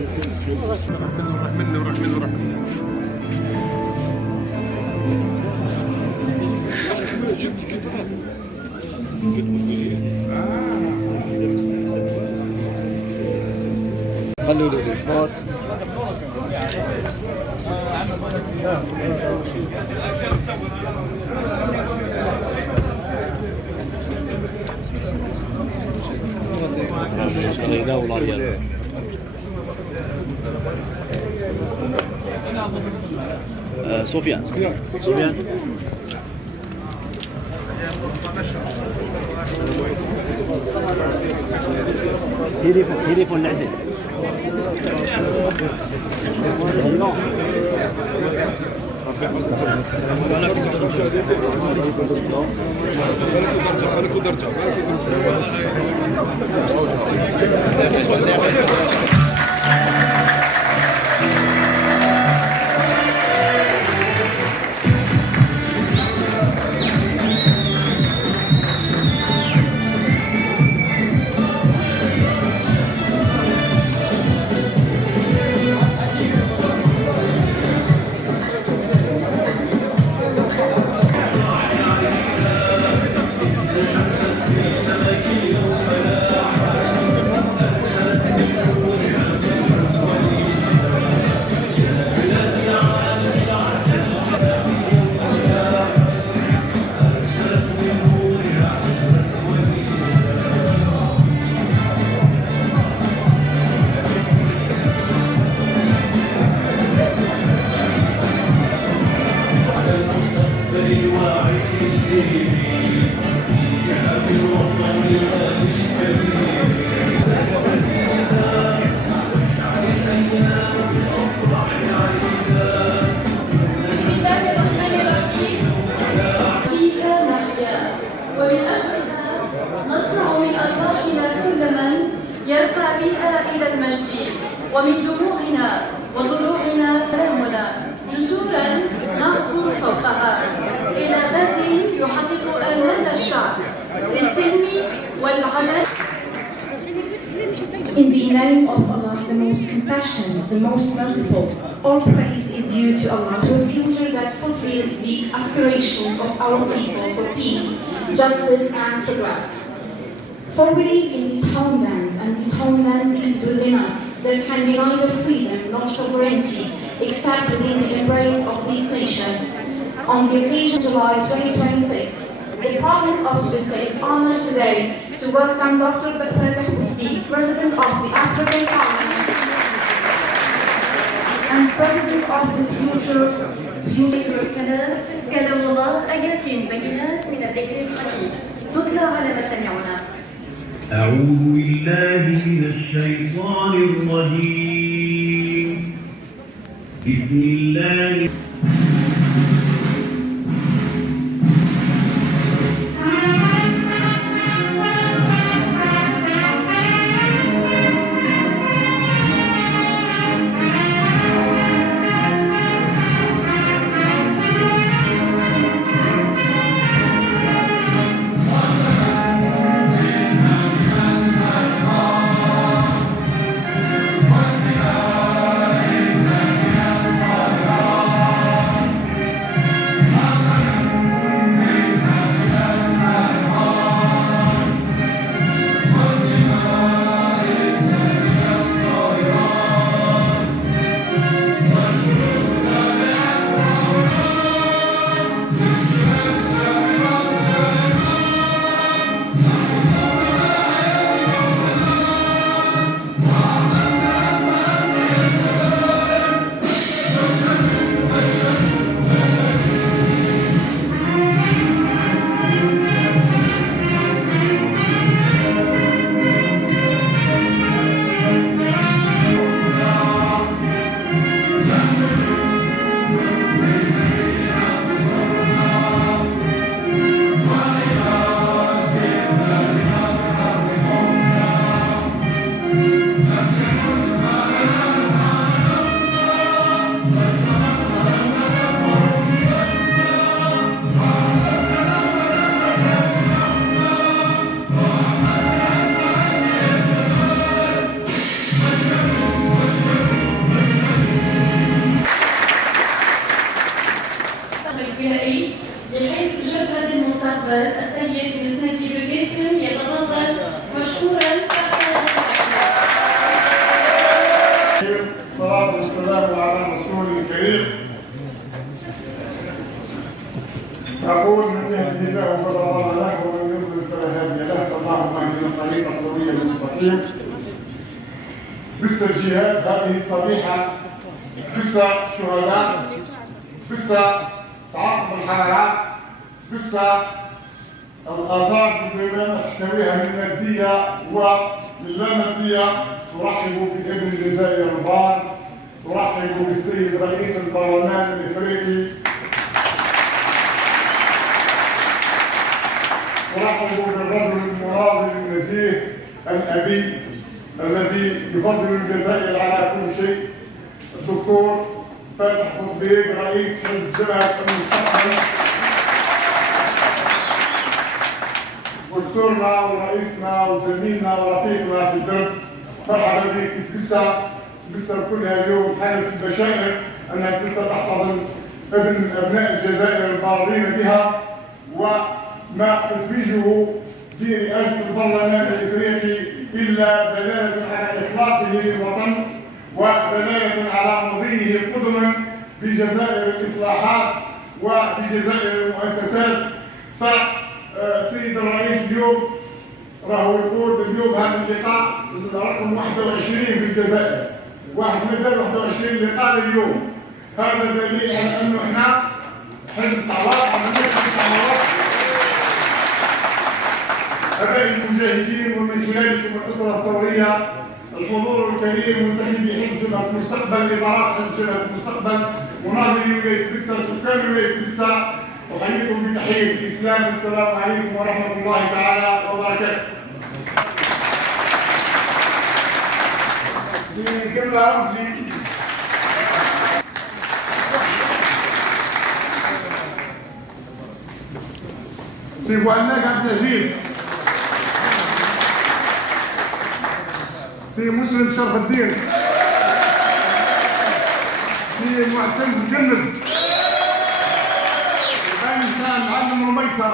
راح مني وراح مني وراح مني. خلوا لي الاسباس. سفيان تليفون العزيز. يرقى بها إلى المجد ومن دموعنا وضلوعنا كلامنا جسورا نعبر فوقها إلى غد يحقق آمال الشعب بالسلم والعمل. In the name of Allah, the most compassionate, the most merciful, all praise is due to Allah, to a future that fulfills the aspirations of our people for peace, justice and progress. For we live in this homeland, and this homeland is within us. There can be neither freedom nor sovereignty except within the embrace of this nation. On the occasion of July 2026, the province of Tbilisi is honored today to welcome Dr. Fateh Hubbi, President of the African Parliament and President of the future الكلام كلام الله آيات بينات من الذكر الحكيم تتلى على مسامعنا. أعوذ بالله من الشيطان الرجيم. بسم الله البنائي بحيث جبهة المستقبل السيد مسنتي بكيسن يتفضل مشكورا تحت الصلاة والسلام على الرسول الكريم. أقول من يهده الله فلا مضل له ومن يضلل فلا هادي له، فاللهم اهدنا الطريق السوي المستقيم. قصة الجهاد هذه صريحة، قصة شهداء، قصة تعاطف الحرارات، قصة الآثار بما تحتويها من مادية ومن لا مادية. ترحب بابن الجزائر البار، ترحب بالسيد رئيس البرلمان الإفريقي، ترحب بالرجل المناضل النزيه الأبي الذي يفضل الجزائر على كل شيء، الدكتور فاتح قطبيب رئيس حزب جبهة المستقبل، دكتورنا ورئيسنا وزميلنا ورفيقنا في الدرب. مرحبا بك في قصة كلها اليوم حانت البشائر أنها قصة تحتضن أبناء الجزائر البارين بها، وما تتويجه في رئاسة البرلمان الإفريقي إلا دلالة على إخلاصه للوطن ودلالة على مضيه قدما بجزائر الإصلاحات وبجزائر المؤسسات. فالسيد الرئيس اليوم راهو يقول اليوم هذا اللقاء رقم 21 في الجزائر، واحد من 21 لقاء لليوم. هذا دليل على انه احنا حزب تعويض ابناء المجاهدين، ومن خلالكم الاسره الثوريه الحضور الكريم منتخبي حزب جبهه المستقبل، ادارات حزب جبهه المستقبل، مناضلي ولايه كسا، سكان ولايه كسا، احييكم بتحيه الاسلام. السلام عليكم ورحمه الله تعالى وبركاته. سي قبله رمزي سي بوعناق عبد العزيز، سي مسلم شرف الدين، سي معتز جنز، سي معلم رميصة،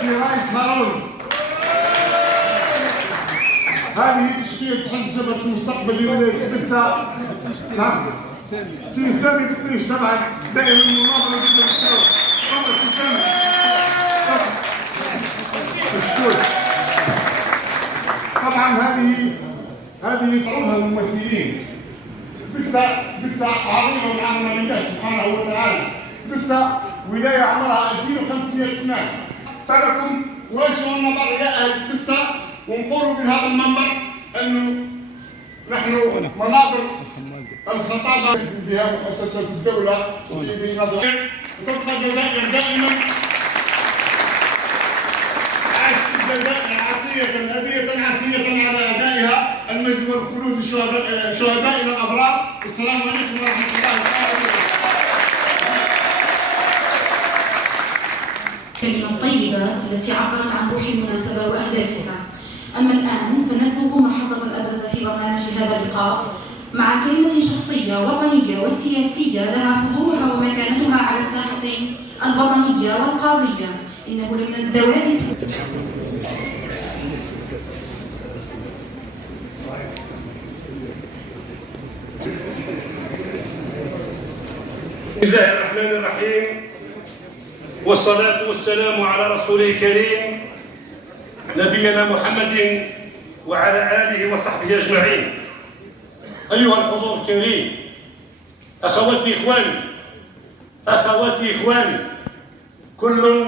سي رئيس هارون. هذه تشكيلة حزب جبهة المستقبل لولاية كسا. نعم سي سامي بطيش طبعا دائما مناضل جدا بالسلام. تفضل سي سامي. مشكور. طبعا هذه فرضها الممثلين. بسا عظيمة والعظمة لله سبحانه وتعالى. بسا ولاية عمرها 2500 سنة. فلكم وجه النظر يا أهل بسا، ونقول بهذا المنبر انه نحن مناظر الخطابه بها مؤسسه الدوله وفي بنظر وتبقى الجزائر دائما عاشت الجزائر عصيه ابيه عصيه على ادائها المجد والخلود لشهدائنا الابرار. السلام عليكم ورحمه الله وبركاته. كلمة طيبة التي عبرت عن روح المناسبة وأهدافها. أما الآن فنبلغ محطة الأبرز في برنامج هذا اللقاء مع كلمة شخصية وطنية وسياسية لها حضورها ومكانتها على الساحتين الوطنية والقارية. إنه لمن الدوام بسم الله الرحمن الرحيم، والصلاة والسلام على رسوله الكريم نبينا محمد وعلى آله وصحبه أجمعين. أيها الحضور الكريم، أخواتي إخواني، كل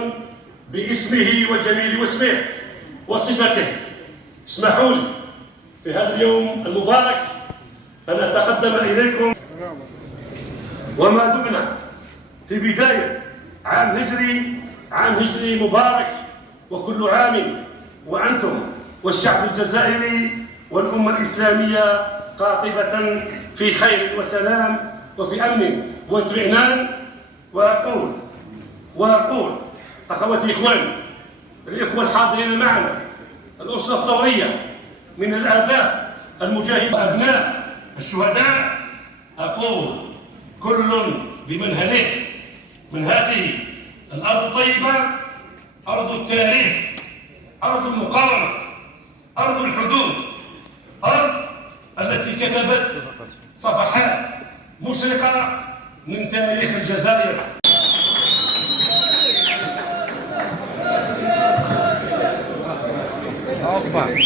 باسمه وجميل واسمه وصفته. اسمحوا لي في هذا اليوم المبارك أن أتقدم إليكم وما دمنا في بداية عام هجري مبارك، وكل عام وأنتم والشعب الجزائري والأمة الإسلامية قاطبة في خير وسلام وفي أمن واطمئنان. وأقول أخواتي الإخوة الحاضرين معنا، الأسرة الثورية من الآباء المجاهدين وأبناء الشهداء، أقول كل بمنهله من هذه الأرض الطيبة، أرض التاريخ، أرض المقاومة، أرض الحدود، أرض التي كتبت صفحات مشرقة من تاريخ الجزائر. أوبا